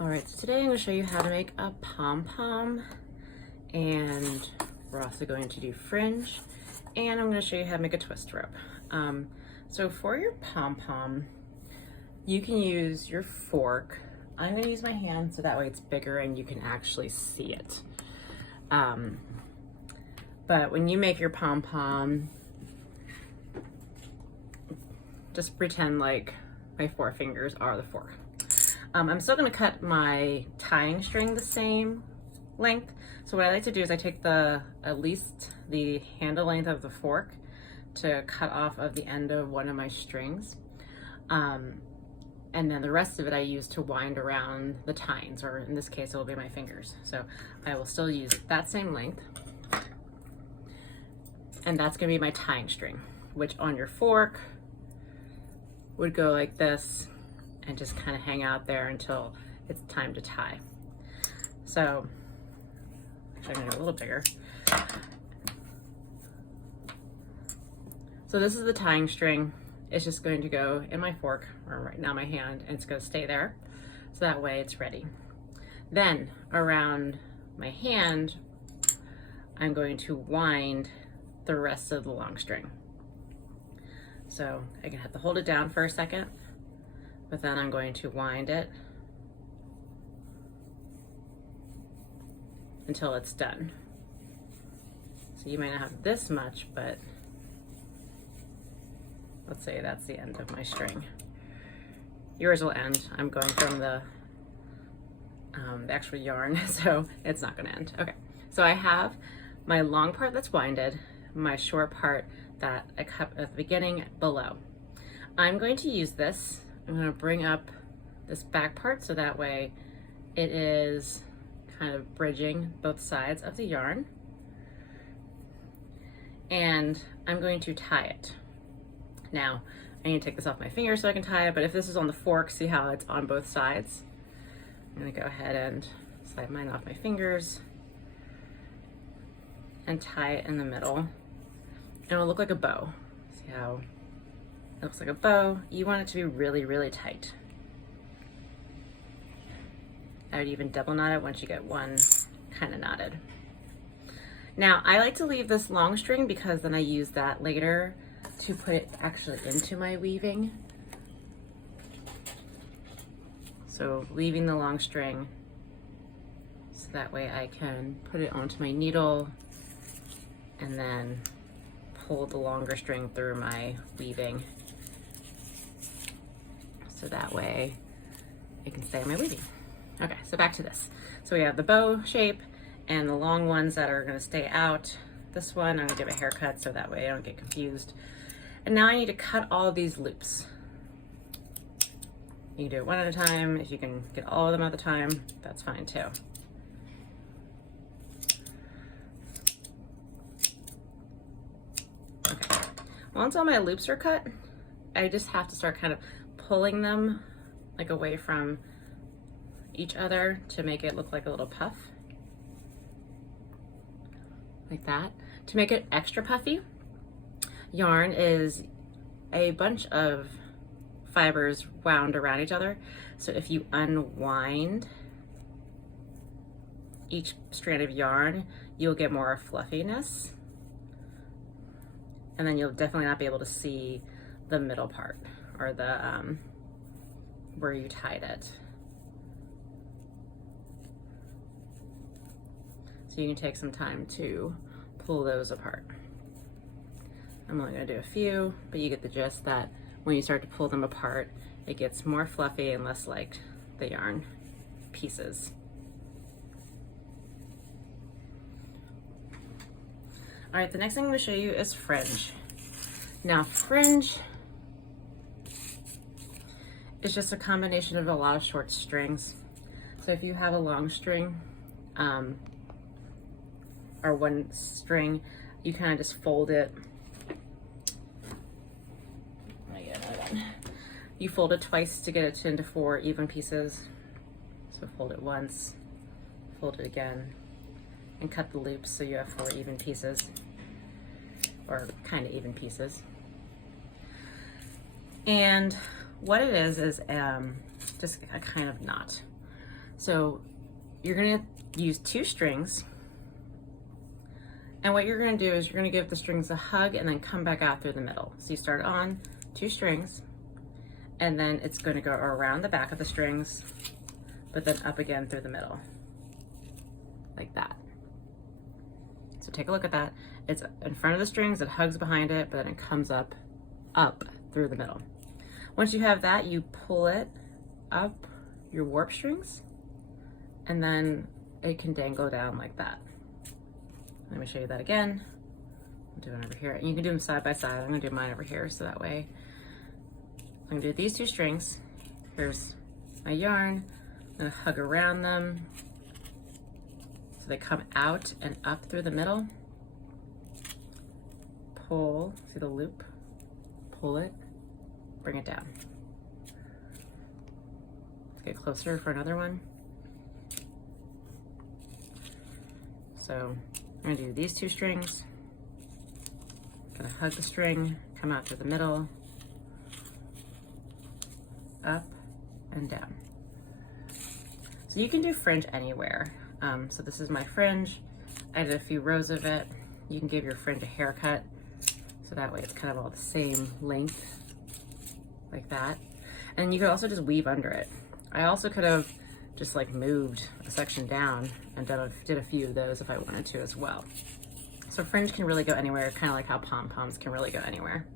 Alright, so today I'm going to show you how to make a pom-pom, and we're also going to do fringe, and I'm going to show you how to make a twist rope. So for your pom-pom, you can use your fork. I'm going to use my hand so that way it's bigger and you can actually see it. But when you make your pom-pom, just pretend like my four fingers are the fork. I'm still going to cut my tying string the same length. So what I like to do is I take at least the handle length of the fork to cut off of the end of one of my strings. And then the rest of it I use to wind around the tines, or in this case it will be my fingers. So I will still use that same length. And that's going to be my tying string, which on your fork would go like this and just kind of hang out there until it's time to tie. So actually I'm gonna go a little bigger. So this is the tying string. It's just going to go in my fork, or right now my hand, and it's going to stay there. So that way it's ready. Then around my hand, I'm going to wind the rest of the long string. So I can have to hold it down for a second, but then I'm going to wind it until it's done. So you might not have this much, but let's say that's the end of my string. Yours will end. I'm going from the actual yarn, so it's not going to end. Okay, so I have my long part that's winded, my short part that I cut at the beginning below. I'm going to use this. I'm going to bring up this back part so that way it is kind of bridging both sides of the yarn. And I'm going to tie it. Now, I need to take this off my finger so I can tie it, but if this is on the fork, see how it's on both sides? I'm going to go ahead and slide mine off my fingers and tie it in the middle. And it'll look like a bow. See how it looks like a bow? You want it to be really, really tight. I would even double knot it once you get one kind of knotted. Now, I like to leave this long string because then I use that later to put it actually into my weaving. So leaving the long string so that way I can put it onto my needle and then pull the longer string through my weaving. So that way it can stay in my weaving. Okay, so back to this. So we have the bow shape and the long ones that are gonna stay out. This one, I'm gonna give a haircut so that way I don't get confused. And now I need to cut all of these loops. You can do it one at a time. If you can get all of them at a time, that's fine too. Okay, once all my loops are cut, I just have to start kind of pulling them like away from each other to make it look like a little puff. Like that. To make it extra puffy, yarn is a bunch of fibers wound around each other. So if you unwind each strand of yarn, you'll get more fluffiness. And then you'll definitely not be able to see the middle part, or the where you tied it. So you can take some time to pull those apart. I'm only gonna do a few, but you get the gist that when you start to pull them apart, it gets more fluffy and less like the yarn pieces. All right, the next thing I'm gonna show you is fringe. Now, fringe is just a combination of a lot of short strings. So if you have a long string, or one string, you kind of just fold it. You fold it twice to get it into 4 even pieces. So fold it once, fold it again, and cut the loops so you have 4 even pieces, or kind of even pieces. And what it is just a kind of knot. So you're gonna use 2 strings, and what you're gonna do is you're gonna give the strings a hug and then come back out through the middle. So you start on 2 strings, and then it's gonna go around the back of the strings, but then up again through the middle, like that. So take a look at that. It's in front of the strings, it hugs behind it, but then it comes up through the middle. Once you have that, you pull it up your warp strings, and then it can dangle down like that. Let me show you that again. I'm doing over here. And you can do them side by side. I'm gonna do mine over here so that way. I'm gonna do these 2 strings. Here's my yarn. I'm gonna hug around them so they come out and up through the middle. Pull, see the loop? Pull it, bring it down. Let's get closer for another one. So I'm gonna do these 2 strings. Gonna hug the string, come out through the middle, up and down. So you can do fringe anywhere. So this is my fringe. I did a few rows of it. You can give your fringe a haircut, so that way it's kind of all the same length, like that. And you could also just weave under it. I also could have just like moved a section down and did a few of those if I wanted to as well. So fringe can really go anywhere, kind of like how pom-poms can really go anywhere.